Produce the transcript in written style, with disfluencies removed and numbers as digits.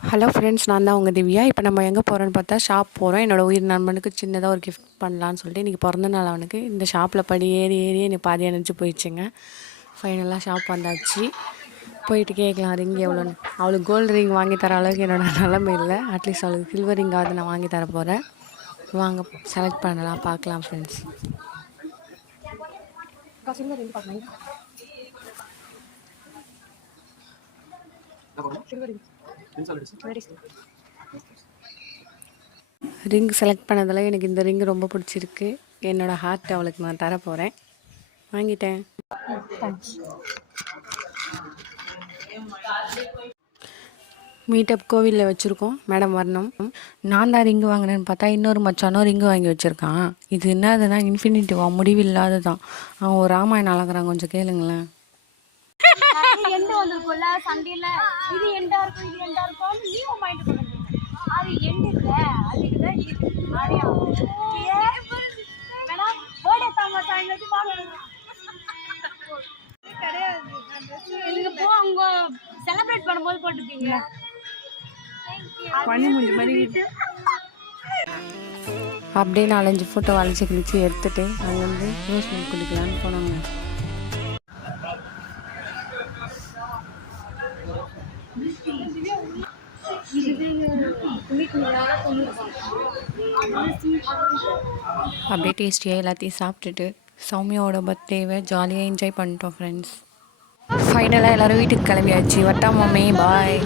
Hello friends, நான் தான் உங்கள் திவ்யா. இப்போ நம்ம எங்கே போகிறோன்னு பார்த்தா ஷாப் போகிறோம். என்னோடய உயிர் நண்பனுக்கு சின்னதாக ஒரு கிஃப்ட் பண்ணலான்னு சொல்லிட்டு இன்றைக்கி பிறந்த நாள் அவனுக்கு. இந்த ஷாப்பில் படி ஏறி ஏறி எனக்கு பாதி அணைஞ்சு போயிடுச்சுங்க. ஃபைனலாக ஷாப் வந்தாச்சு. போயிட்டு கேட்கலாம் ரிங் எவ்வளோன்னு. அவளுக்கு கோல்டு ரிங் வாங்கி தர அளவுக்கு என்னோட நிலைமை இல்லை. அட்லீஸ்ட் அவளுக்கு சில்வர் ரிங்காவது நான் வாங்கி தர போகிறேன். வாங்க செலக்ட் பண்ணலாம், பார்க்கலாம் ஃப்ரெண்ட்ஸ். சில்வர் ரிங் பார்க்கலாம். ரிங் செலக்ட் பண்ணதில் எனக்கு இந்த ரிங் ரொம்ப பிடிச்சிருக்கு. என்னோடய ஹார்ட் அவளுக்கு நான் தர போகிறேன். வாங்கிட்டேன். மீட்டப் கோவிலில் வச்சுருக்கோம். மேடம் வரணும். நான் தான் ரிங்கு வாங்கினேன்னு பார்த்தா இன்னொரு மச்சானோ ரிங்கு வாங்கி வச்சுருக்கான். இது என்னதுன்னா இன்ஃபினிட்டிவா, முடிவில்லாது தான். அவன் ஒரு ராமாயணம் அழகிறான், கொஞ்சம் கேளுங்களேன். எந்த வந்திருக்கும்ல சண்டையில இது எண்டா இருக்கும், இது எண்டா இருக்கும், நீ மைண்ட் பண்ணுங்க. அது எண்ட் இல்ல, அதுக்கு தான் இது ஆரியா மேடம் பர்த்டே தாங்க எங்கேயும் வாங்க கிடையாது. நீங்க போ, அவங்க செலிப்ரேட் பண்ணும்போது போட்டுப்பீங்க. பண்ணி முடிஞ்ச மாதிரி அப்படியே 4-5 ஃபோட்டோ வளைச்சி கிழிச்சு எடுத்துகிட்டு அங்கே வந்து ரோஸ் மில்க் குடிக்கலான்னு போனாங்க. அப்படியே டேஸ்டியாக எல்லாத்தையும் சாப்பிட்டுட்டு சௌமியாவோட பர்த்டேவை ஜாலியாக என்ஜாய் பண்ணிட்டோம் ஃப்ரெண்ட்ஸ். ஃபைனலாக எல்லோரும் வீட்டுக்கு கிளம்பியாச்சு. வட்டா மாமே, பாய்.